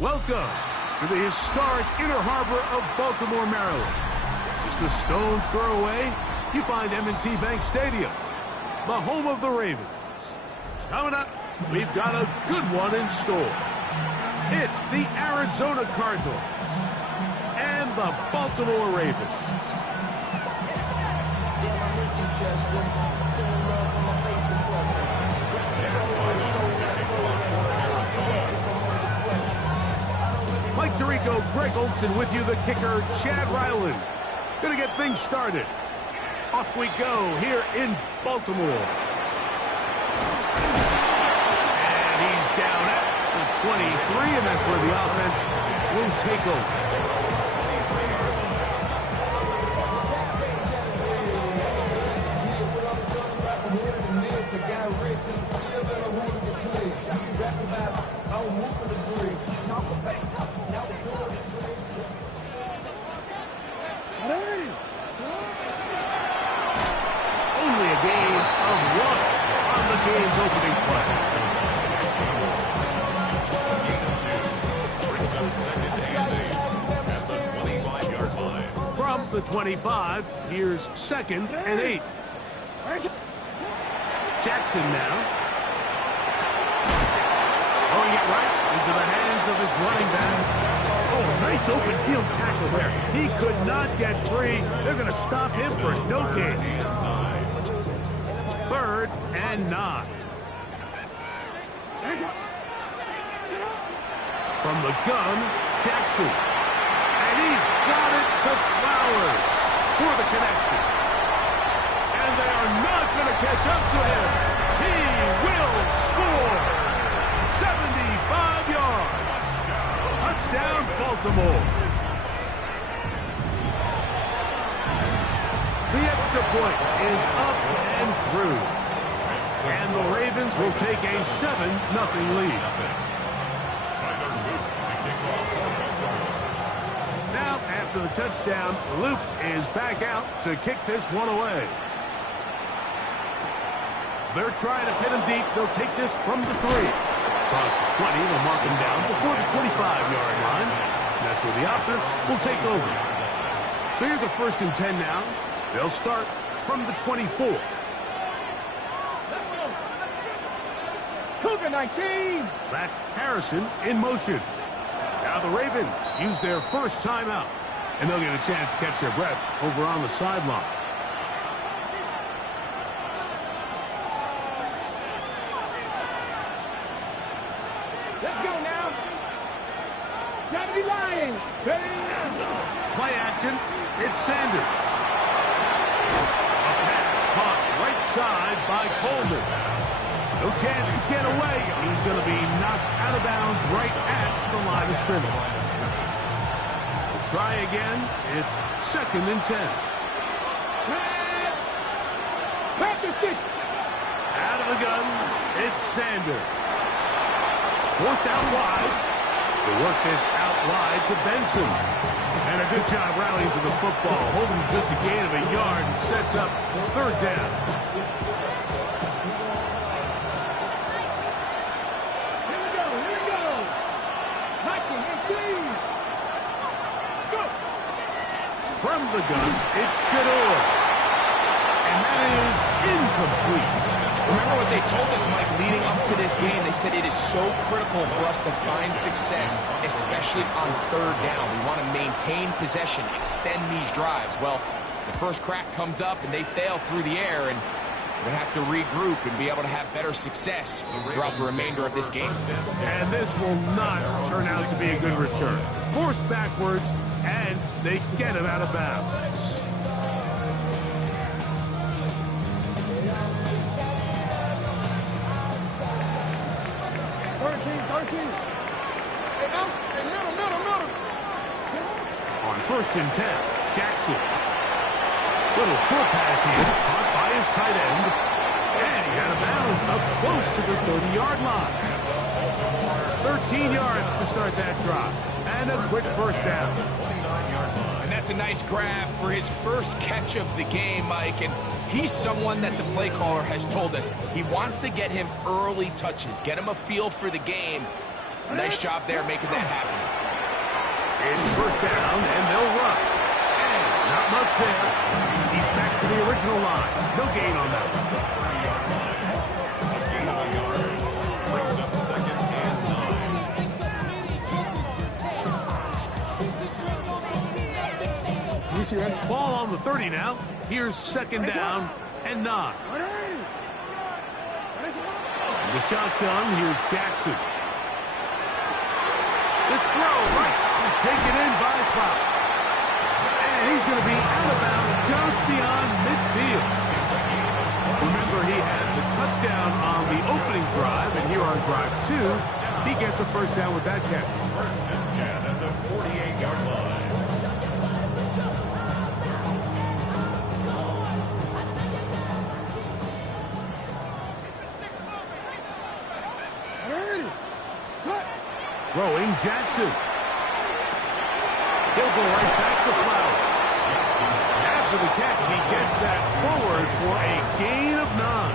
Welcome to the historic Inner Harbor of Baltimore, Maryland. Just a stone's throw away, you find M&T Bank Stadium, the home of the Ravens. Coming up, we've got a good one in store. It's the Arizona Cardinals and the Baltimore Ravens. Mike Tirico, Greg Olson with you, the kicker, Chad Ryland. Gonna get things started. Off we go here in Baltimore. And he's down at the 23, and that's where the offense will take over. Only a gain of one on the game's opening play. From the 25, here's 2nd and 8. Jackson now. Throwing it right into the hands of his running back. Oh, nice open field tackle there. He could not get free. They're going to stop him for no gain. 3rd and 9. From the gun, Jackson. And he's got it to Flowers for the connection. And they are not going to catch up to him. He will score. 75 yards. Touchdown, Baltimore. The extra point is up and through. And the Ravens will take a 7-0 lead. Now, after the touchdown, Luke is back out to kick this one away. They're trying to pin him deep. They'll take this from the 3. Across the 20, they'll mark him down before the 25-yard line. And that's where the offense will take over. So here's a 1st and 10 now. They'll start from the 24. Cougar 19. That's Harrison in motion. Now the Ravens use their first timeout, and they'll get a chance to catch their breath over on the sideline. Let's go now. Gotta be lying. Play action. It's Sanders. A pass caught right side by Coleman. No chance to get away. He's going to be knocked out of bounds right at the line of scrimmage. We'll try again. It's 2nd and 10. Out of the gun. It's Sanders. Forced out wide. They work this out wide to Benson. And a good job rallying to the football. Holding just a gain of a yard and sets up 3rd down. From the gun, it's Shador. And that is incomplete. Remember what they told us, Mike, leading up to this game. They said it is so critical for us to find success, especially on 3rd down. We want to maintain possession, extend these drives. Well, the first crack comes up and they fail through the air, and we're going to have to regroup and be able to have better success throughout the remainder of this game. And this will not turn out to be a good return. Forced backwards, and they get him out of bounds. On 1st and 10, Jackson. Little short pass here, caught by his tight end. And he got a bounce up close to the 30-yard line. 13 yards to start that drop. And a quick 1st down. And that's a nice grab for his first catch of the game, Mike. And he's someone that the play caller has told us he wants to get him early touches, get him a feel for the game. Nice job there making that happen. It's first down, and they'll run. And not much there. He's back to the original line. No gain on that one. Ball on the 30 now. Here's second down and 9. The shotgun, here's Jackson. This throw right is taken in by Flower. And he's going to be out of bounds just beyond midfield. Remember, he had the touchdown on the opening drive, and here on drive 2, he gets a first down with that catch. First and 10 at the 48-yard line. Throwing Jackson. He'll go right back to Flowers. After the catch, he gets that forward for a gain of 9.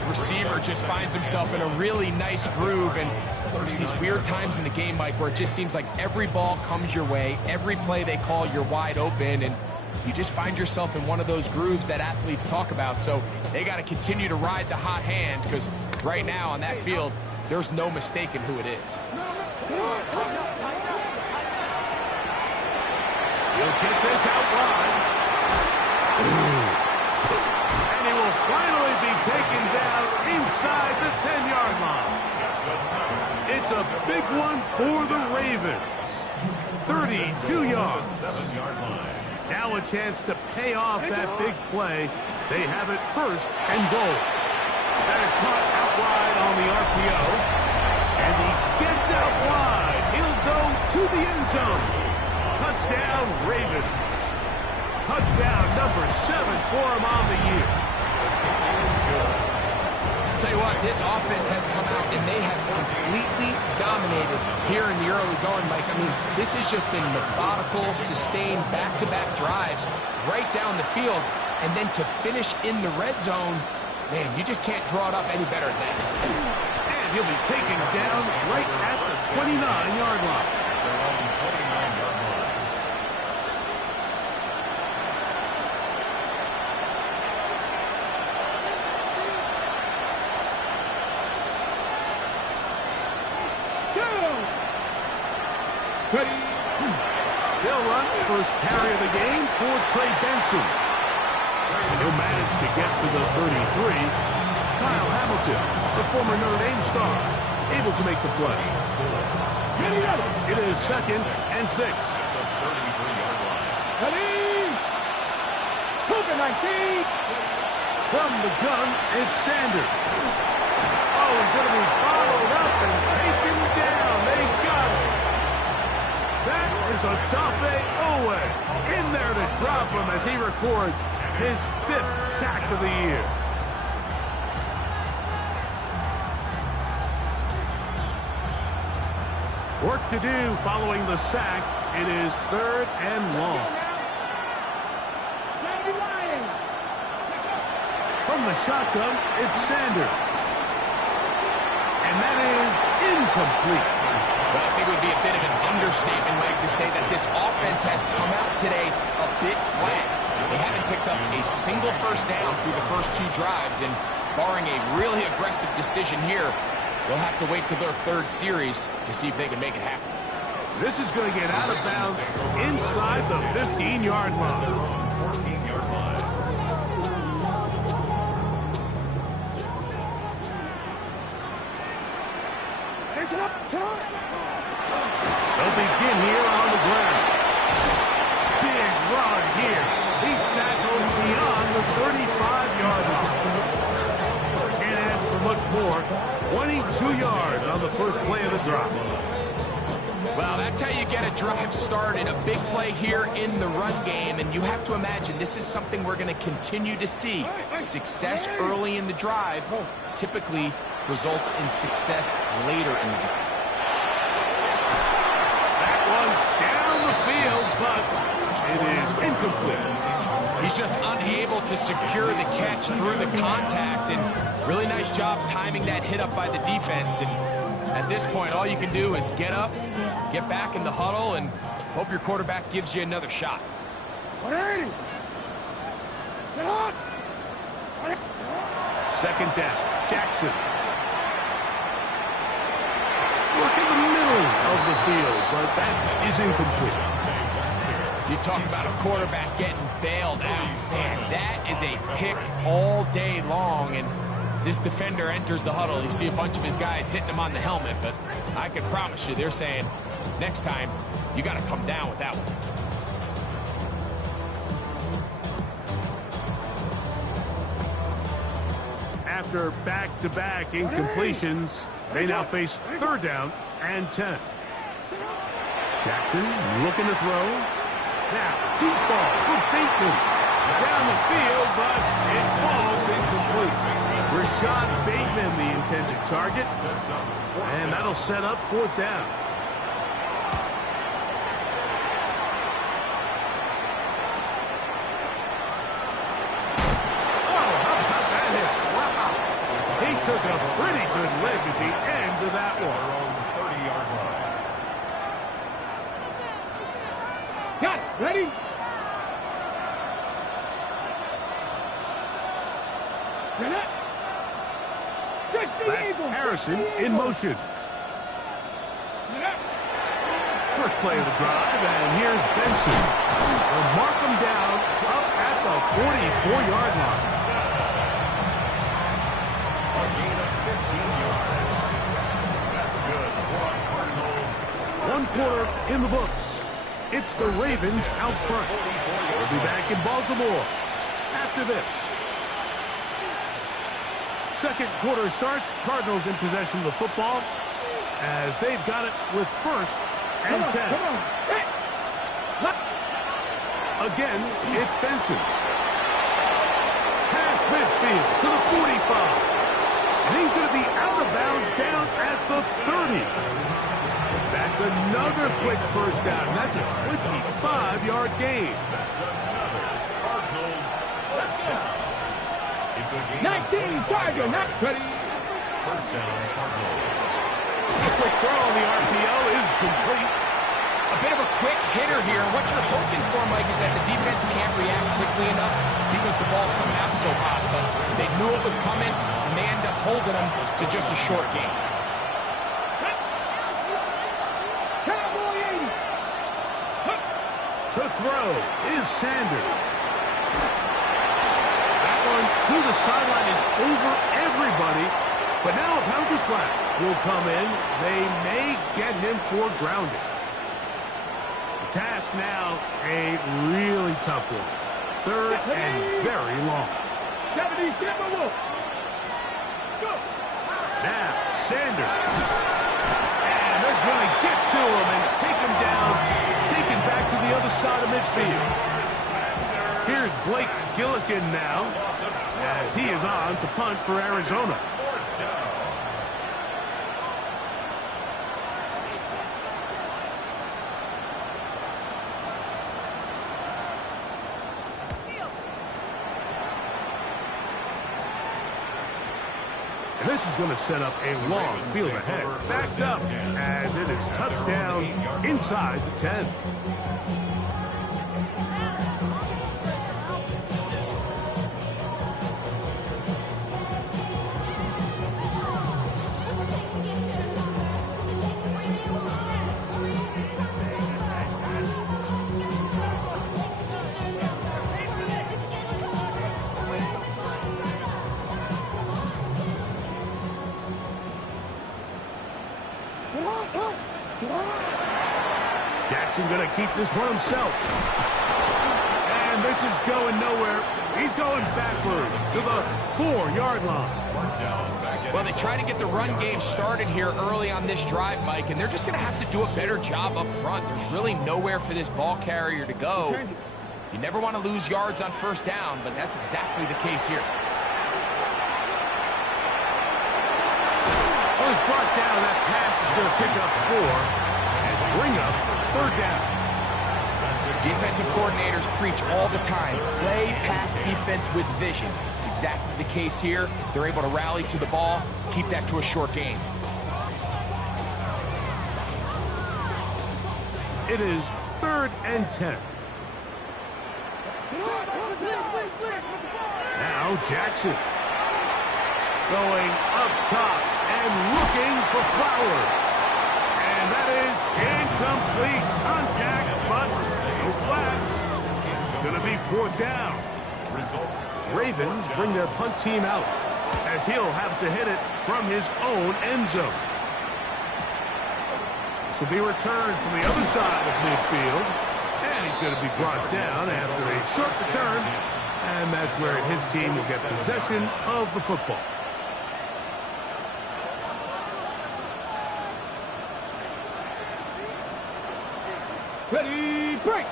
The receiver just finds himself in a really nice groove, and there's these weird times in the game, Mike, where it just seems like every ball comes your way, every play they call, you're wide open, and you just find yourself in one of those grooves that athletes talk about. So they got to continue to ride the hot hand, because right now on that field, there's no mistaking who it is. He'll get this out wide. And he will finally be taken down inside the 10-yard line. It's a big one for the Ravens. 32 yards. 7-yard line. Now a chance to pay off that big play. They have it first and goal. That is caught out wide on the RPO. And he gets out wide. He'll go to the end zone. Touchdown, Ravens. Touchdown number 7 for him on the year. I'll tell you what, this offense has come out and they have completely dominated here in the early going, Mike. I mean, this has just been methodical, sustained, back-to-back drives right down the field. And then to finish in the red zone, man, you just can't draw it up any better than that. And he'll be taken down right at the 29-yard line. They'll run first carry of the game for Trey Benson. And he'll manage to get to the 33. Kyle Hamilton, the former Notre Dame star, able to make the play. It is second and 6. From the gun, it's Sanders. Oh, he's going to be followed up and taken down. They got it. That is a Odafe Owe in there to drop him as he records his 5th sack of the year. Work to do following the sack. It is 3rd and long. From the shotgun, it's Sanders. And that is incomplete. Well, I think it would be a bit of an understatement, Mike, to say that this offense has come out today a bit flat. They haven't picked up a single first down through the first 2 drives, and barring a really aggressive decision here, they'll have to wait till their 3rd series to see if they can make it happen. This is going to get out of bounds inside the 15-yard line. 14-yard line. They'll begin here on the ground. Big run here. He's tackled beyond the 35-yard line. Can't ask for much more. 22 yards on the first play of the drive. Well, that's how you get a drive started. A big play here in the run game, and you have to imagine this is something we're going to continue to see. Success early in the drive typically results in success later in the drive. That one down the field, but it is incomplete. He's just unable to secure the catch through the contact, and really nice job timing that hit up by the defense. And At this point, all you can do is get up, get back in the huddle, and hope your quarterback gives you another shot. Second down, Jackson. Work in the middle of the field, but that is incomplete. You talk about a quarterback getting bailed out. Man, that is a pick all day long, and as this defender enters the huddle, you see a bunch of his guys hitting him on the helmet, but I can promise you they're saying, next time, you got to come down with that one. After back-to-back incompletions, they now face third down and 10. Jackson looking to throw. Now, deep ball for Bateman. Down the field, but it falls incomplete. Rashad Bateman, the intended target. And that'll set up fourth down. Took a pretty good leg at the end of that one. On the 30-yard line. Got it. Ready? Get up. That's Harrison in motion. First play of the drive, and here's Benson. They'll mark him down up at the 44-yard line. A gain of 15 yards. That's good for our Cardinals. One quarter in the books. It's the Ravens out front. We'll be back in Baltimore after this. Second quarter starts. Cardinals in possession of the football as they've got it with first and 10. Come on. Hey. Again, it's Benson. Past midfield to the 45. And he's going to be out of bounds down at the 30. That's another quick first down. That's a 25-yard gain. That's another Cardinals first down. It's a gain 19, Charger, not ready. First down, Cardinals. A quick throw on the RPO is complete. A bit of a quick hitter here. What you're hoping for, Mike, is that the defense can't react quickly enough because the ball's coming out so hot. But they knew it was coming, and they end up holding them to just a short game. Cowboy 80. To throw is Sanders. That one to the sideline is over everybody. But now a penalty flag will come in. They may get him for grounding. The task now, a really tough one. Third and very long. 70, Timberwolf. Go. Now, Sanders. And they're going to get to him and take him down, take him back to the other side of midfield. Here's Blake Gillikin now, as he is on to punt for Arizona. And this is going to set up a long field ahead. Backed up as it is touchdown inside the 10. Jackson going to keep this one himself. And this is going nowhere. He's going backwards to the 4-yard line. Well, they try to get the run game started here early on this drive, Mike, and they're just going to have to do a better job up front. There's really nowhere for this ball carrier to go. You never want to lose yards on first down, but that's exactly the case here. Well, it's brought down. That pass is going to pick up 4 and bring up third down. Defensive coordinators preach all the time, play pass defense with vision. It's exactly the case here. They're able to rally to the ball, keep that to a short game. It is 3rd and 10. Now Jackson. Going up top and looking for Flowers. And that is incomplete contact, but no flags. It's going to be 4th down. Ravens bring their punt team out as he'll have to hit it from his own end zone. This will be returned from the other side of midfield. And he's going to be brought down after a short return. And that's where his team will get possession of the football. Ready, break!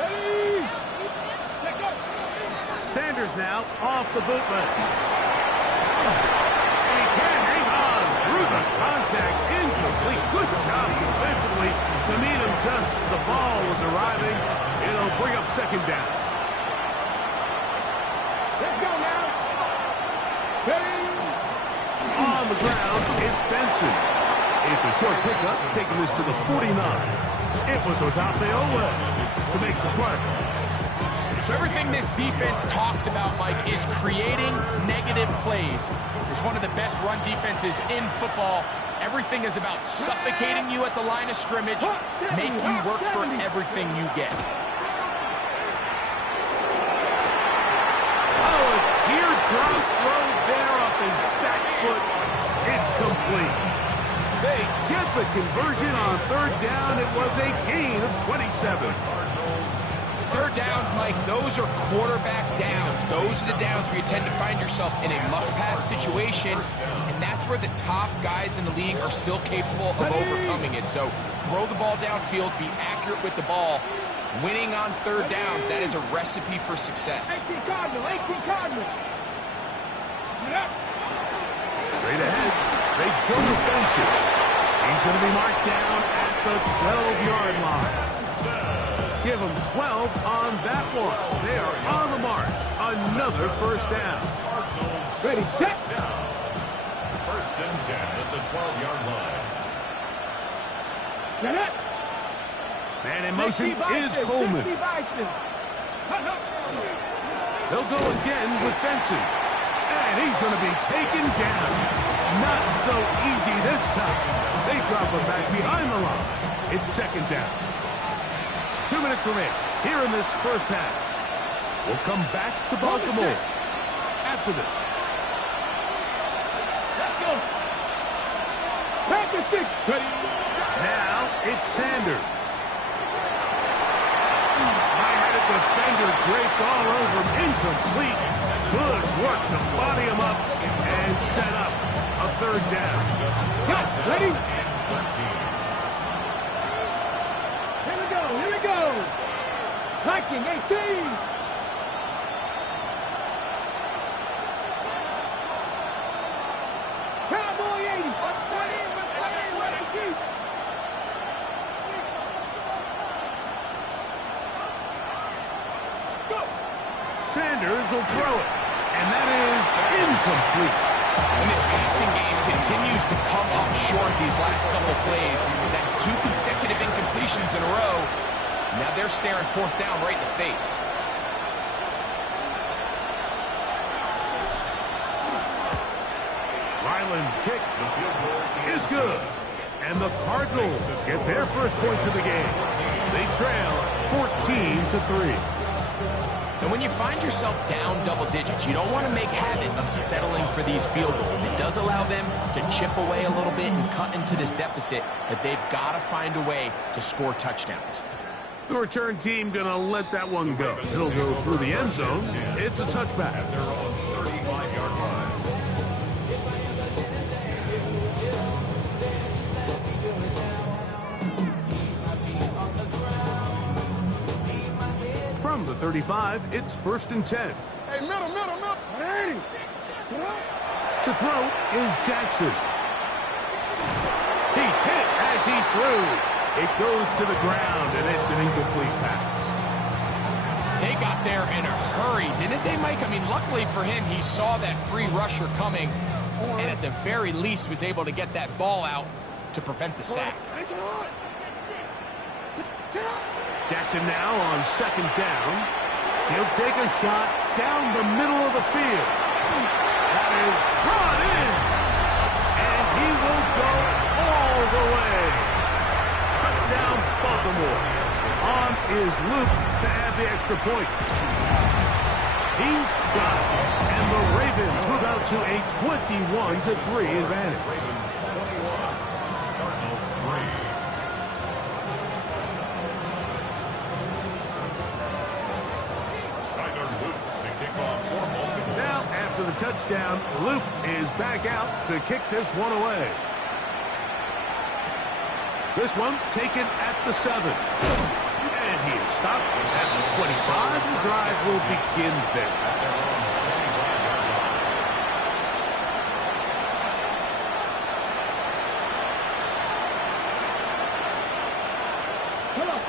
Ready! Let go! Sanders now off the bootleg. And he can't hang on through the contact. Incomplete. Good job defensively to meet him just as the ball was arriving. It'll bring up 2nd down. Let's go now! Ready! On the ground, it's Benson. It's a short pickup, taking this to the 49. It was Odafe-Oweh to make the play. So everything this defense talks about, Mike, is creating negative plays. It's one of the best run defenses in football. Everything is about suffocating you at the line of scrimmage, make you work for everything you get. Oh, a teardrop throw there off his back foot. It's complete. They get the conversion on 3rd down. It was a gain of 27. 3rd downs, Mike, those are quarterback downs. Those are the downs where you tend to find yourself in a must-pass situation, and that's where the top guys in the league are still capable of overcoming it. So throw the ball downfield, be accurate with the ball. Winning on 3rd downs, that is a recipe for success. 18 Cardinal, 18 Cardinal! Get up! Straight ahead, they go to Benson. He's going to be marked down at the 12-yard line. Give them 12 on that one. They are on the march. Another 1st down. Ready, set! 1st and 10 at the 12-yard line. Get up! Man in motion is Coleman. They'll go again with Benson. And he's going to be taken down. Not so easy this time. They drop him back behind the line. It's 2nd down. 2 minutes remain here in this 1st half. We'll come back to Baltimore after this. Let's go! Back to 6. Ready? Now it's Sanders. High-headed defender draped all over him. Incomplete. Good work to body him up and set up a 3rd down. Cut. Ready? Here we go. Viking 18. Cowboy 80. Go. Sanders will throw it, and that is incomplete. And this passing game continues to come up short these last couple plays. That's 2 consecutive incompletions in a row. Now they're staring 4th down right in the face. Ryland's kick is good. And the Cardinals get their first points of the game. They trail 14-3. And when you find yourself down double digits, you don't want to make habit of settling for these field goals. It does allow them to chip away a little bit and cut into this deficit, but they've got to find a way to score touchdowns. The return team going to let that one go. It'll go through the end zone. It's a touchback. At their own 35-yard line. From the 35, it's 1st and 10. Hey, middle. Hey. To throw is Jackson. He's hit as he threw. It goes to the ground, and it's an incomplete pass. They got there in a hurry, didn't they, Mike? I mean, luckily for him, he saw that free rusher coming. and at the very least was able to get that ball out to prevent the sack. Jackson now on second down. He'll take a shot down the middle of the field. That is brought in. And he will go all the way. Touchdown, Baltimore. On is Luke to add the extra point. He's got it. And the Ravens move out to a 21-3 advantage. Ravens 21, Cardinals 3. Now, after the touchdown, Luke is back out to kick this one away. This one taken at the 7. And he is stopped at the 25. The drive will begin there.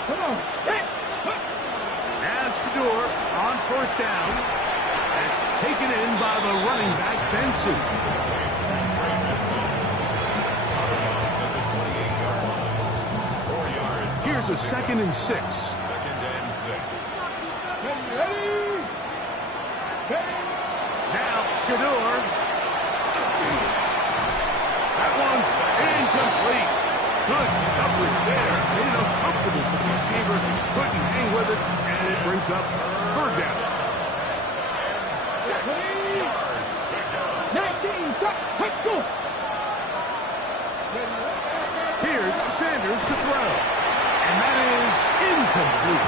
Come on. Hey. As Shador on first down. That's taken in by the running back, Benson. Here's a 2nd and 6. Now, Shador. That one's incomplete. Good coverage there. Made it uncomfortable for the receiver. Couldn't hang with it, and it brings up 3rd down. 19, let's go. Here's Sanders to throw. And that is incomplete.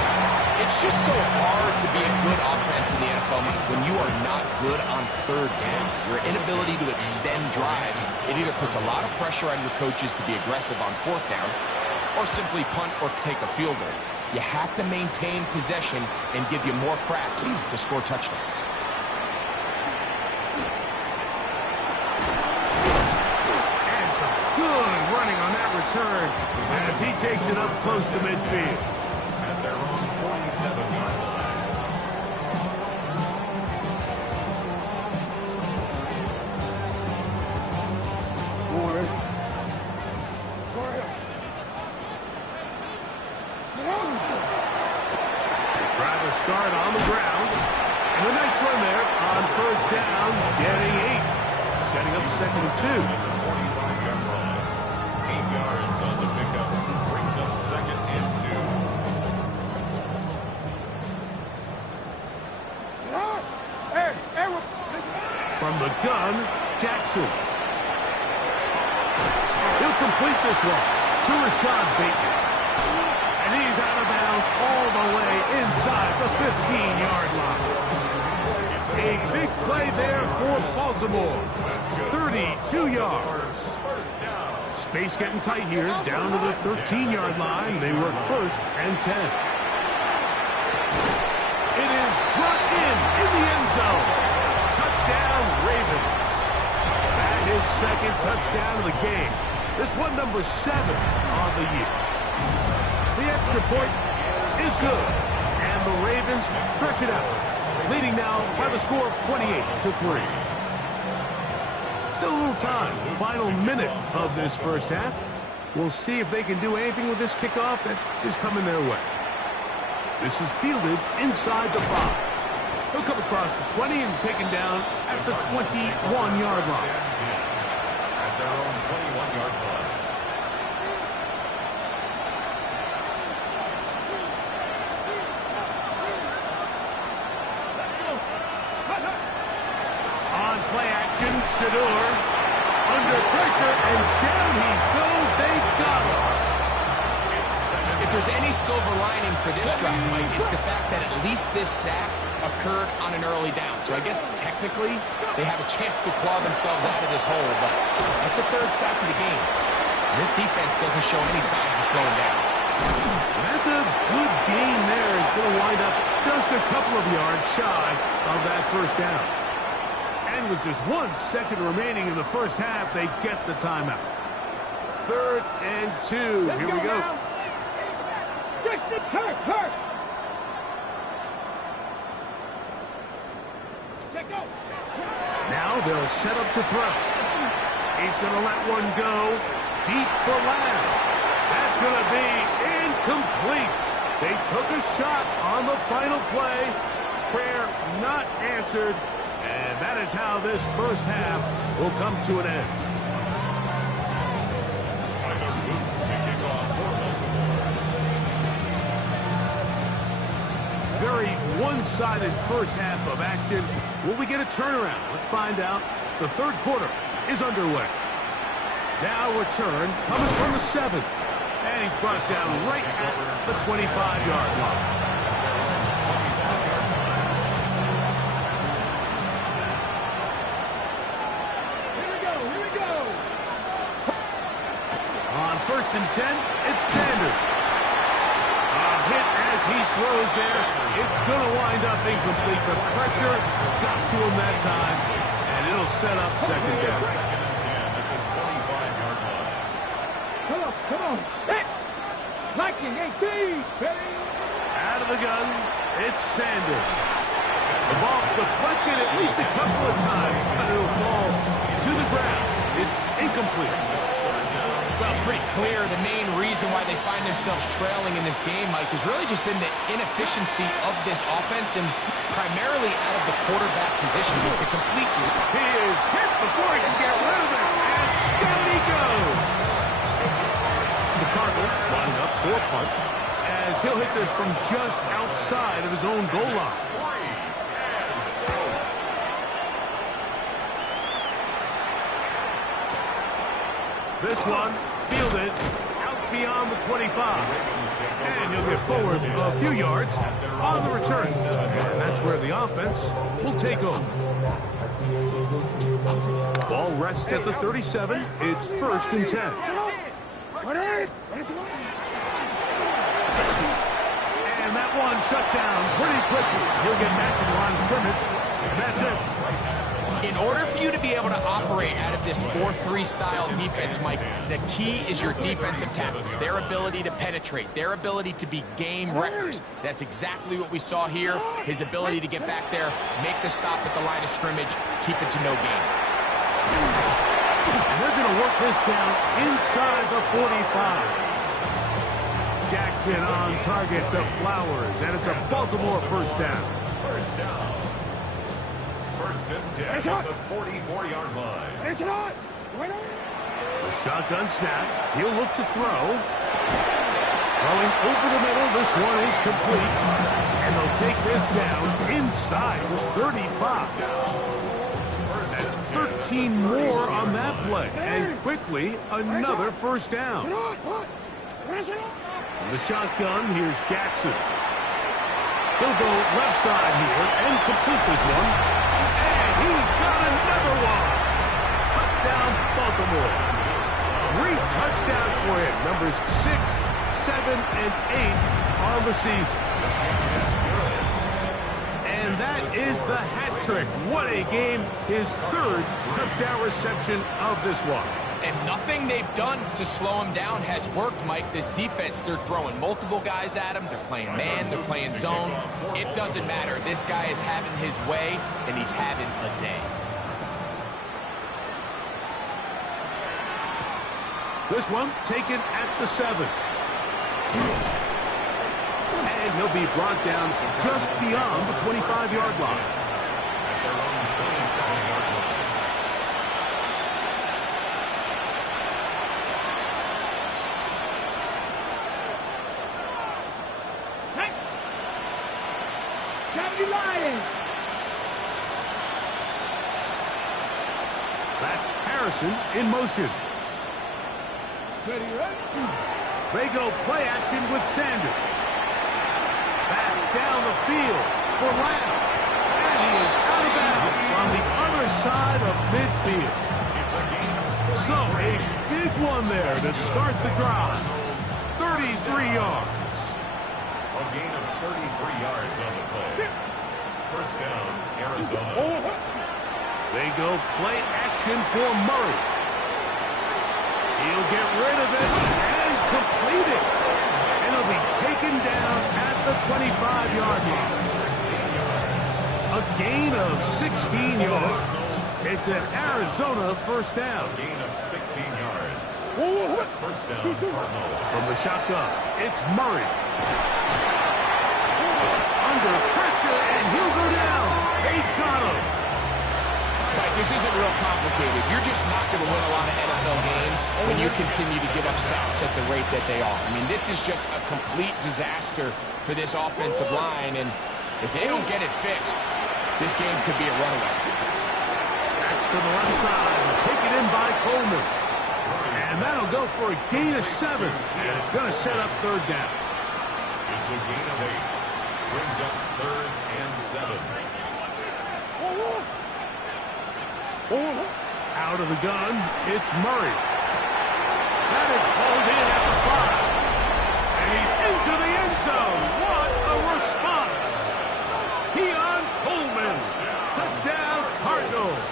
It's just so hard to be a good offense in the NFL, Mike, when you are not good on 3rd down. Your inability to extend drives, it either puts a lot of pressure on your coaches to be aggressive on 4th down, or simply punt or take a field goal. You have to maintain possession and give you more cracks to score touchdowns. And some good running on that return as he takes it up close to midfield. At their own 47-yard line. Driver start on the ground. And a nice run there on first down, getting 8. Setting up 2nd and 2. 45-yard line. 8 yards on the pickup. Brings up 2nd and 2. From the gun, Jackson. He'll complete this one to Rashad Bateman. And he's out of bounds all the way inside the 15-yard line. A big play there for Baltimore. 32 yards. Space getting tight here, down to the 13-yard line. They work 1st and 10. It is brought in the end zone. Touchdown, Ravens. That is 2nd touchdown of the game. This one number 7 on the year. The extra point is good. And the Ravens stretch it out, leading now by the score of 28-3. Still a little time. Final minute of this first half. We'll see if they can do anything with this kickoff that is coming their way. This is fielded inside the 5. He'll come across the 20 and taken down at the 21-yard line. At their own 21-yard line. On play action, Shador under pressure, and down he goes. They got him. If there's any silver lining for this drive, Mike, it's the fact that at least this sack occurred on an early down. So I guess technically they have a chance to claw themselves out of this hole, but that's the 3rd sack of the game. And this defense doesn't show any signs of slowing down. That's a good gain there. It's going to wind up just a couple of yards shy of that 1st down. And with just 1 second remaining in the first half, they get the timeout. 3rd and 2. Here we go. Hurt. Now they'll set up to throw. He's going to let one go. Deep for Lamb. That's going to be incomplete. They took a shot on the final play. Prayer not answered. And that is how this first half will come to an end. Very one-sided first half of action. Will we get a turnaround? Let's find out. The third quarter is underway. Now return coming from the 7. And he's brought down right at the 25-yard line. Here we go. On 1st and 10, it's Sanders. A hit as he throws there. It's going to wind up incomplete. The pressure got to him that time, and it'll set up second down. Come on. Set. Liking 18. Ready. Out of the gun, it's Sanders. The ball deflected at least a couple of times, but it'll fall to the ground. It's incomplete. Well, it's pretty clear the main reason why they find themselves trailing in this game, Mike, has really just been the inefficiency of this offense and primarily out of the quarterback position to complete. He is hit before he can get rid of it, and down he goes. The Cardinals lining up for a punt as he'll hit this from just outside of his own goal line. This one fielded out beyond the 25. And he'll get forward a few yards on the return. And that's where the offense will take over. Ball rests at the 37. It's 1st and 10. And that one shut down pretty quickly. He'll get back to the line of scrimmage. And that's it. In order for you to be able to operate out of this 4-3 style defense, Mike, the key is your defensive tackles, their ability to penetrate, their ability to be game wreckers. That's exactly what we saw here, his ability to get back there, make the stop at the line of scrimmage, keep it to no gain. And they're going to work this down inside the 45. Jackson on target to Flowers, and it's a Baltimore first down. First down. 1st and 10 at the 44-yard line. It's not. A shotgun snap. He'll look to throw. Going over the middle. This one is complete. And they'll take this down inside the 35. That's 13 more on that play. And quickly, another first down. The shotgun, here's Jackson. He'll go left side here and complete this one. And he's got another one. Touchdown, Baltimore. 3 touchdowns for him. Numbers 6, 7, and 8 on the season. And that is the hat trick. What a game. His 3rd touchdown reception of this one. And nothing they've done to slow him down has worked, Mike. This defense, they're throwing multiple guys at him. They're playing man, they're playing zone. It doesn't matter. This guy is having his way, and he's having a day. This one taken at the 7. And he'll be brought down just beyond the 25-yard line. At their own 27-yard line. That's Harrison in motion. They go play action with Sanders. Back down the field for Lamb. And he is out of bounds on the other side of midfield. So a big one there to start the drive. 33 yards. A gain of 33 yards on the play. First down, Arizona. They go play action for Murray. He'll get rid of it and complete it. And it'll be taken down at the 25-yard line. A gain of 16 yards. It's an Arizona first down. A gain of 16 yards. First down, Cardinals. From the shotgun, it's Murray. Under pressure, and he'll go down. They got him. Mike, this isn't real complicated. You're just not going to win a lot of NFL games when you continue to give up sacks at the rate that they are. I mean, this is just a complete disaster for this offensive line, and if they don't get it fixed, this game could be a runaway. That's to the left side. Taken in by Coleman. And that'll go for a gain of 7. And it's going to set up third down. It's a gain of 8. Brings up 3rd and 7. Out of the gun, it's Murray. That is hauled in at the 5. And he's into the end zone. What a response. Keon Coleman. Touchdown, Cardinals.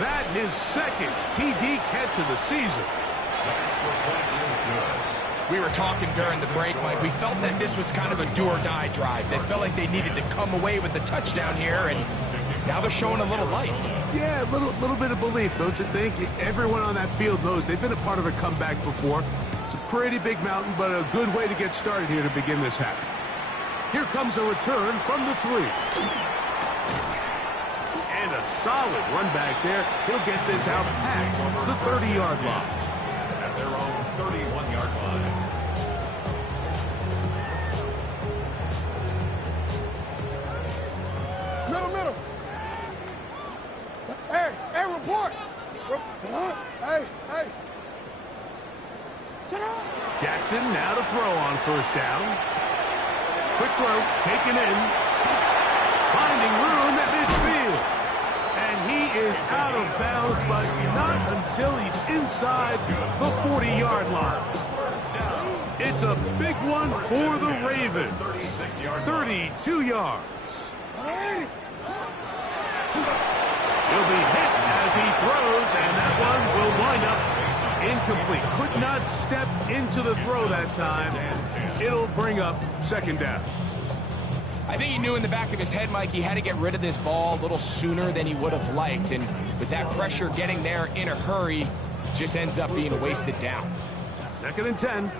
That his second TD catch of the season. The extra point is good. We were talking during the break, Mike. We felt that this was kind of a do-or-die drive. They felt like they needed to come away with the touchdown here, and now they're showing a little life. Yeah, a little bit of belief, don't you think? Everyone on that field knows they've been a part of a comeback before. It's a pretty big mountain, but a good way to get started here to begin this half. Here comes a return from the 3. And a solid run back there. He'll get this out past the 30-yard line. At their own 31-yard line. Middle. Hey, report. Hey. Sit down. Jackson now to throw on first down. Quick throw, taken in. Finding room at midfield. And he is out of bounds, but not until he's inside the 40-yard line. It's a big one for the Ravens. 32 yards. He'll be hit as he throws, and that one will wind up incomplete. Could not step into the throw that time. It'll bring up second down. I think he knew in the back of his head, Mike, he had to get rid of this ball a little sooner than he would have liked. And with that pressure getting there in a hurry, just ends up being a wasted down. 2nd and 10.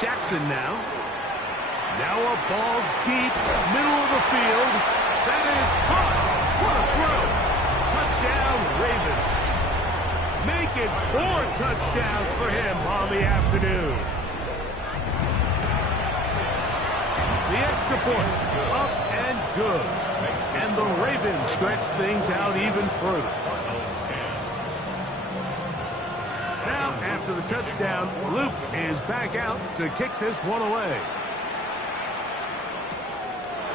Jackson now. Now a ball deep, middle of the field. That is caught. What a throw. Touchdown, Ravens. Make it 4 touchdowns for him on the afternoon. The extra point, up and good. And the Ravens stretch things out even further. Now, after the touchdown, Luke is back out to kick this one away.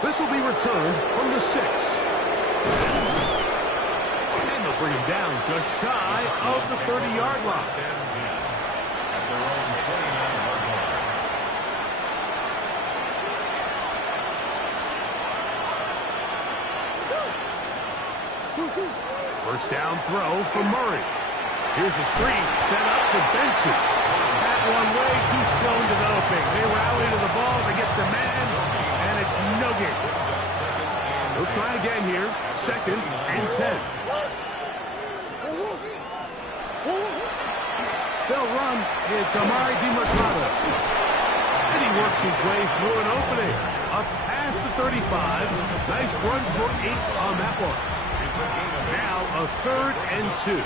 This will be returned from the 6. And they'll bring him down just shy of the 30-yard line. At their own 29-yard line. First down throw for Murray. Here's a screen set up for Benson. That one way too slow in developing. They rally to the ball to get the man, and it's no gain. We'll try again here. 2nd and 10. They'll run. It's Amari DiMercado. And he works his way through an opening. Up past the 35. Nice run for 8 on that one. Now a 3rd and 2.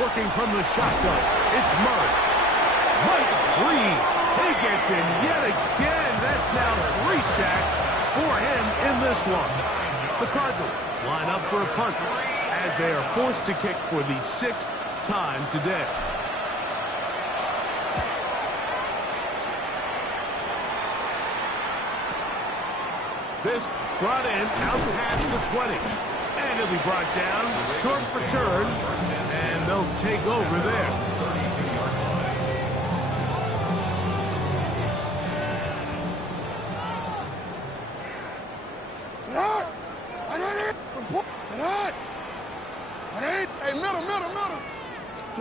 Working from the shotgun, it's Murray. Mike Green, he gets in yet again. That's now 3 sacks for him in this one. The Cardinals line up for a punt as they are forced to kick for the 6th time today. This brought in out past the 20. And it'll be brought down, short return, and they'll take over there. Sit out!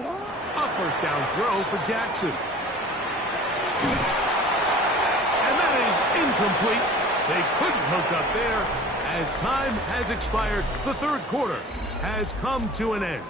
A first down throw for Jackson. And that is incomplete. They couldn't hook up there. As time has expired, the third quarter has come to an end.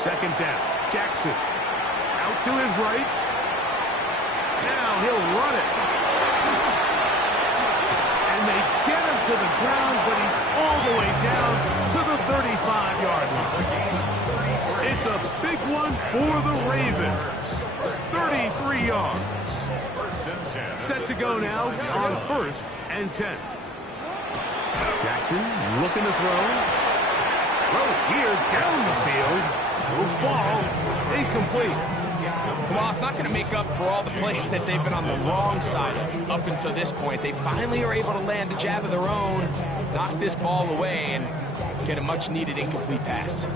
Second down, Jackson. Out to his right. Now he'll run it. And they get him to the ground, but he's all the way down to the 35-yard line. It's a big one for the Ravens. 33 yards. Set to go now on 1st and 10. Jackson looking to throw. Throw here down the field. Will fall. Incomplete. Well, it's not going to make up for all the plays that they've been on the wrong side of up until this point. They finally are able to land a jab of their own, knock this ball away, and get a much-needed incomplete pass.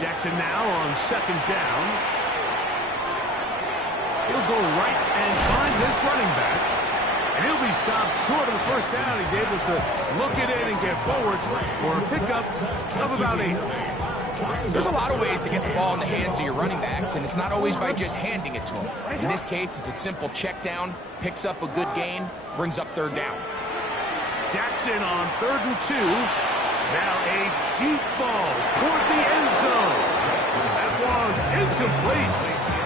Jackson now on second down. He'll go right and find this running back. And he'll be stopped short of the first down. He's able to look it in and get forward for a pickup of about 8. There's a lot of ways to get the ball in the hands of your running backs, and it's not always by just handing it to them. In this case, it's a simple check down, picks up a good gain, brings up third down. Jackson on 3rd and 2. Now a deep ball toward the end zone. That was incomplete.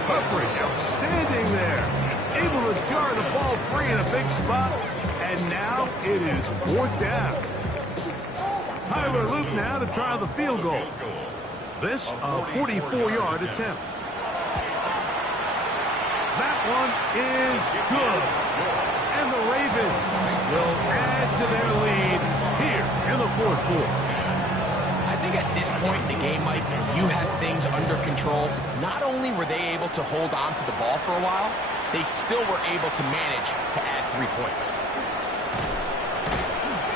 Coverage outstanding there. Able to jar the ball free in a big spot. And now it is 4th down. Tyler Luke now to try the field goal. This a 44-yard attempt. That one is good. And the Ravens will add to their lead here in the 4th quarter. I think at this point in the game, Mike, you have things under control. Not only were they able to hold on to the ball for a while, they still were able to manage to add 3 points.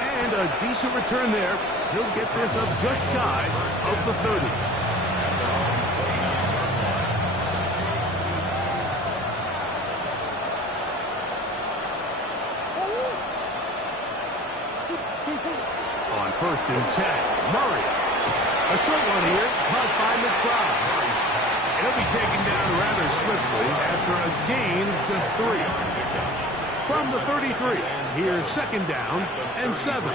And a decent return there. He'll get this up just shy of the 30. On 1st and 10, Murray. A short one here, caught by McBride. He'll be taken down rather swiftly after a gain of just 3. From the 33, here's 2nd down and 7.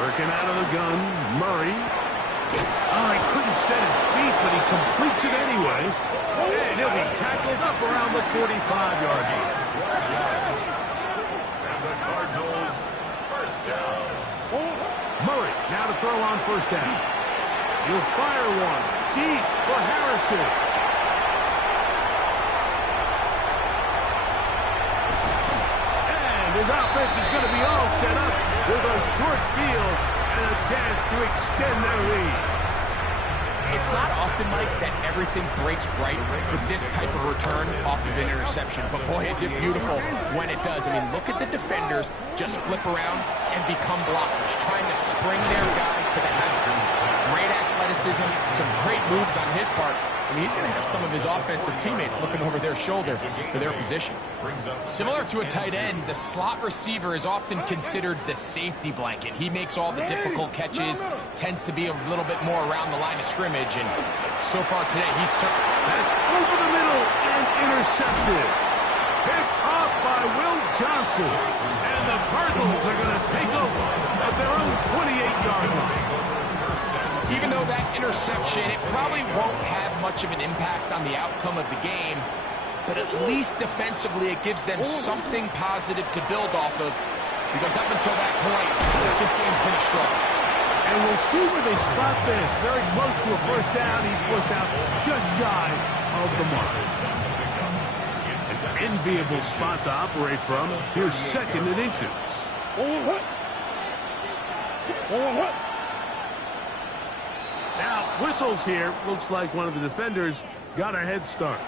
Working out of the gun, Murray. Oh, he couldn't set his feet, but he completes it anyway. And he'll be tackled up around the 45-yard line. And the Cardinals, 1st down. Murray now to throw on 1st down. He'll fire one deep for Harrison. And his offense is going to be all set up with a short field and a chance to extend their lead. It's not often, Mike, that everything breaks right for this type of return off of an interception. But boy, is it beautiful when it does. I mean, look at the defenders just flip around and become blockers, trying to spring their guy to the house. Great athleticism, some great moves on his part. I mean, he's going to have some of his offensive teammates looking over their shoulder for their position. Similar to a tight end, the slot receiver is often considered the safety blanket. He makes all the difficult catches, tends to be a little bit more around the line of scrimmage, and so far today, he's certainly... That's over the middle and intercepted. Picked off by Will Johnson. And the Cardinals are going to take over at their own 28-yard line. Even though that interception, it probably won't have much of an impact on the outcome of the game, but at least defensively it gives them something positive to build off of, because up until that point, this game's been a struggle. And we'll see where they spot this. Very close to a 1st down. He's pushed out just shy of the mark. An enviable spot to operate from. Here's 2nd and inches. Whistles here. Looks like one of the defenders got a head start.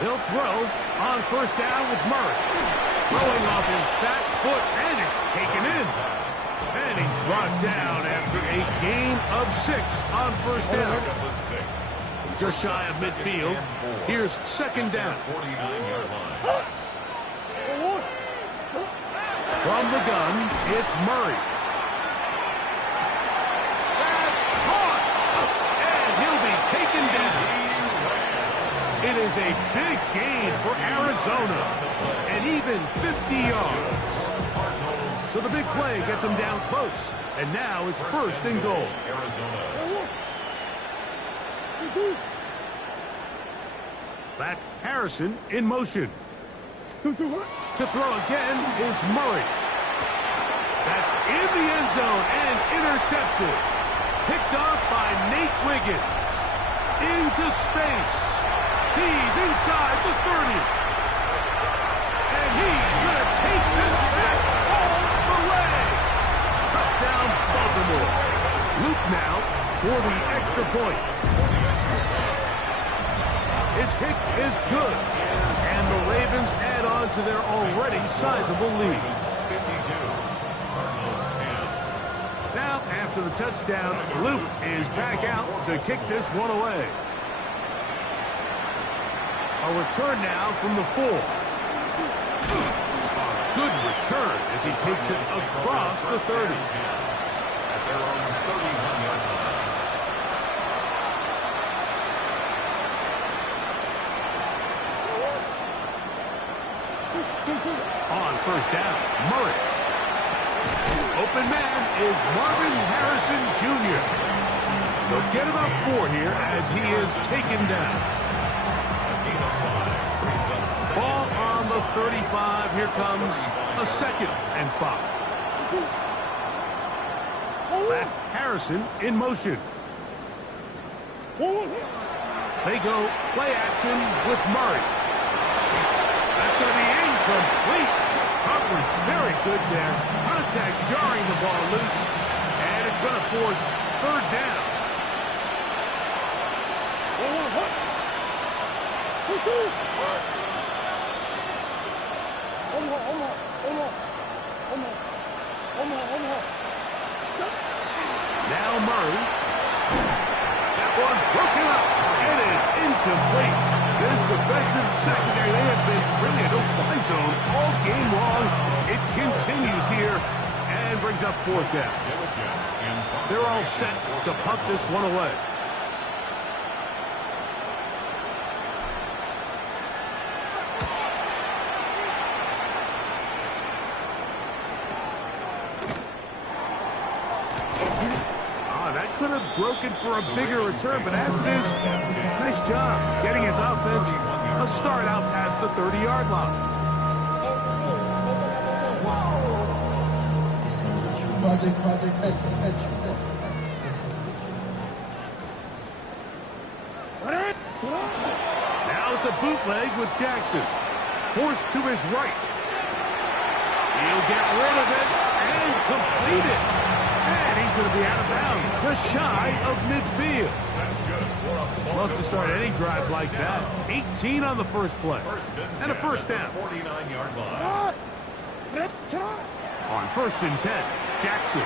He'll throw on first down with Murray. Throwing off his back foot, and it's taken in. And he's brought down after a gain of 6 on first down. Just shy of midfield. Here's second down. From the gun, it's Murray. That's caught! And he'll be taken down. It is a big gain for Arizona, and even 50 yards. So the big play gets him down close, and now it's first and goal. That's Harrison in motion. To throw again is Murray. That's in the end zone and intercepted. Picked off by Nate Wiggins. Into space. He's inside the 30. And he's going to take this back all the way. Touchdown, Baltimore. Luke now for the extra point. His kick is good. And the Ravens add on to their already sizable lead. Now, after the touchdown, Luke is back out to kick this one away. A return now from the 4. Good return as he takes it across the 30. At their own 31-yard line. On first down, Murray. Open man is Marvin Harrison Jr. They'll get about 4 here as he is taken down. Ball on the 35. Here comes a second and 5. That's Harrison in motion. They go play action with Murray. That's going to be incomplete. Coverage very good there. Contact jarring the ball loose. And it's going to force third down. Now Murray. That one broken up. It is incomplete. This defensive secondary, they have been really a no-fly zone all game long. It continues here and brings up fourth down. They're all set to punt this one away. Could have broken for a bigger return, but as it is, nice job getting his offense a start out past the 30-yard line. Now it's a bootleg with Jackson. Forced to his right. He'll get rid of it and complete it. And he's going to be out of bounds, just shy of midfield. Love to start any drive like that. 18 on the first play. And a first down. 49-yard line. On first and 10, Jackson.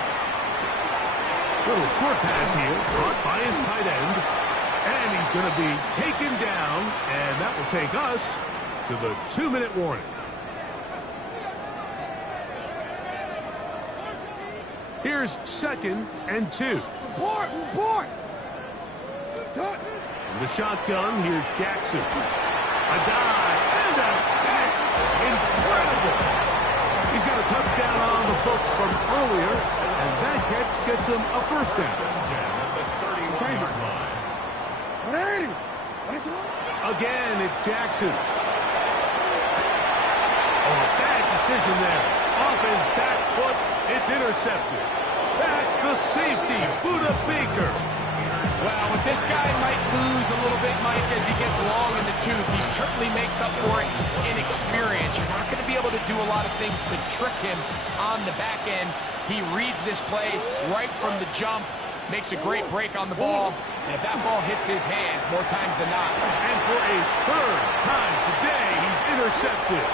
Little short pass here, caught by his tight end. And he's going to be taken down, and that will take us to the 2-minute warning. Here's second and 2. From the shotgun, here's Jackson. A dive and a catch. Incredible. He's got a touchdown on the books from earlier, and that catch gets him a first down. Again, it's Jackson. Oh, a bad decision there. Off his back foot. It's intercepted. That's the safety, Buda Baker. Well, what this guy might lose a little bit, Mike, as he gets long in the tooth, he certainly makes up for it in experience. You're not going to be able to do a lot of things to trick him on the back end. He reads this play right from the jump, makes a great break on the ball, and if that ball hits his hands more times than not. And for a third time today, he's intercepted.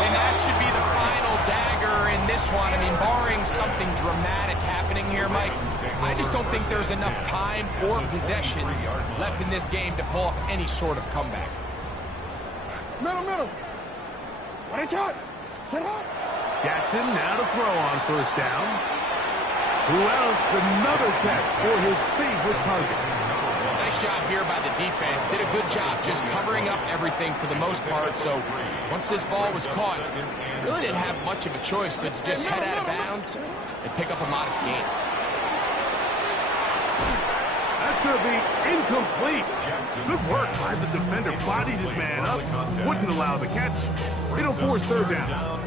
And that should be the final dagger in this one. I mean, barring something dramatic happening here, Mike, I just don't think there's enough time or possessions left in this game to pull off any sort of comeback. Middle. What a shot. Get out. Jackson now to throw on first down. Who else? Another catch for his favorite target. Nice job here by the defense. Did a good job just covering up everything for the most part. So once this ball was caught, really didn't have much of a choice but to just head out of bounds and pick up a modest gain. That's going to be incomplete. Good work by the defender. Bodied his man up. Wouldn't allow the catch. It'll force third down.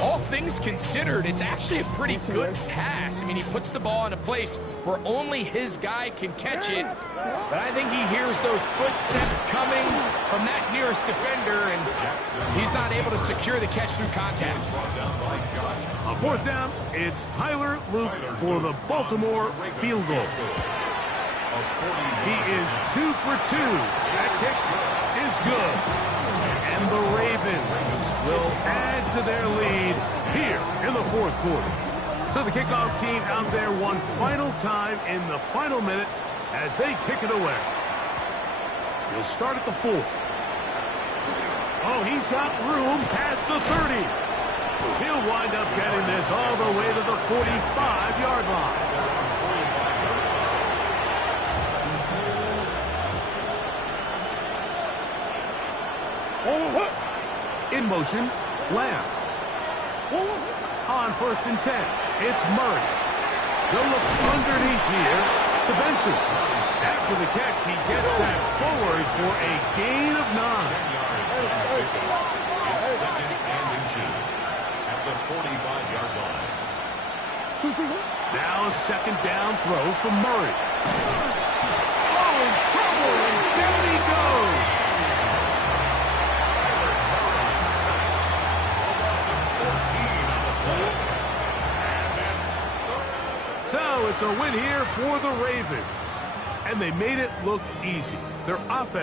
All things considered, it's actually a pretty good pass. I mean, he puts the ball in a place where only his guy can catch it. But I think he hears those footsteps coming from that nearest defender, and he's not able to secure the catch through contact. On fourth down, it's Tyler Luke for the Baltimore field goal. He is 2 for 2. That kick is good. And the Ravens will add to their lead here in the fourth quarter. So the kickoff team out there one final time in the final minute as they kick it away. He'll start at the 4. Oh, he's got room past the 30. He'll wind up getting this all the way to the 45-yard line. In motion, Lamb. On first and 10, it's Murray. He'll look underneath here to Benson. After the catch, he gets that forward for a gain of 9. It's second and inches at the 45-yard line. Now a second down throw from Murray. Oh, in trouble, and down he goes. So it's a win here for the Ravens. And they made it look easy. Their offense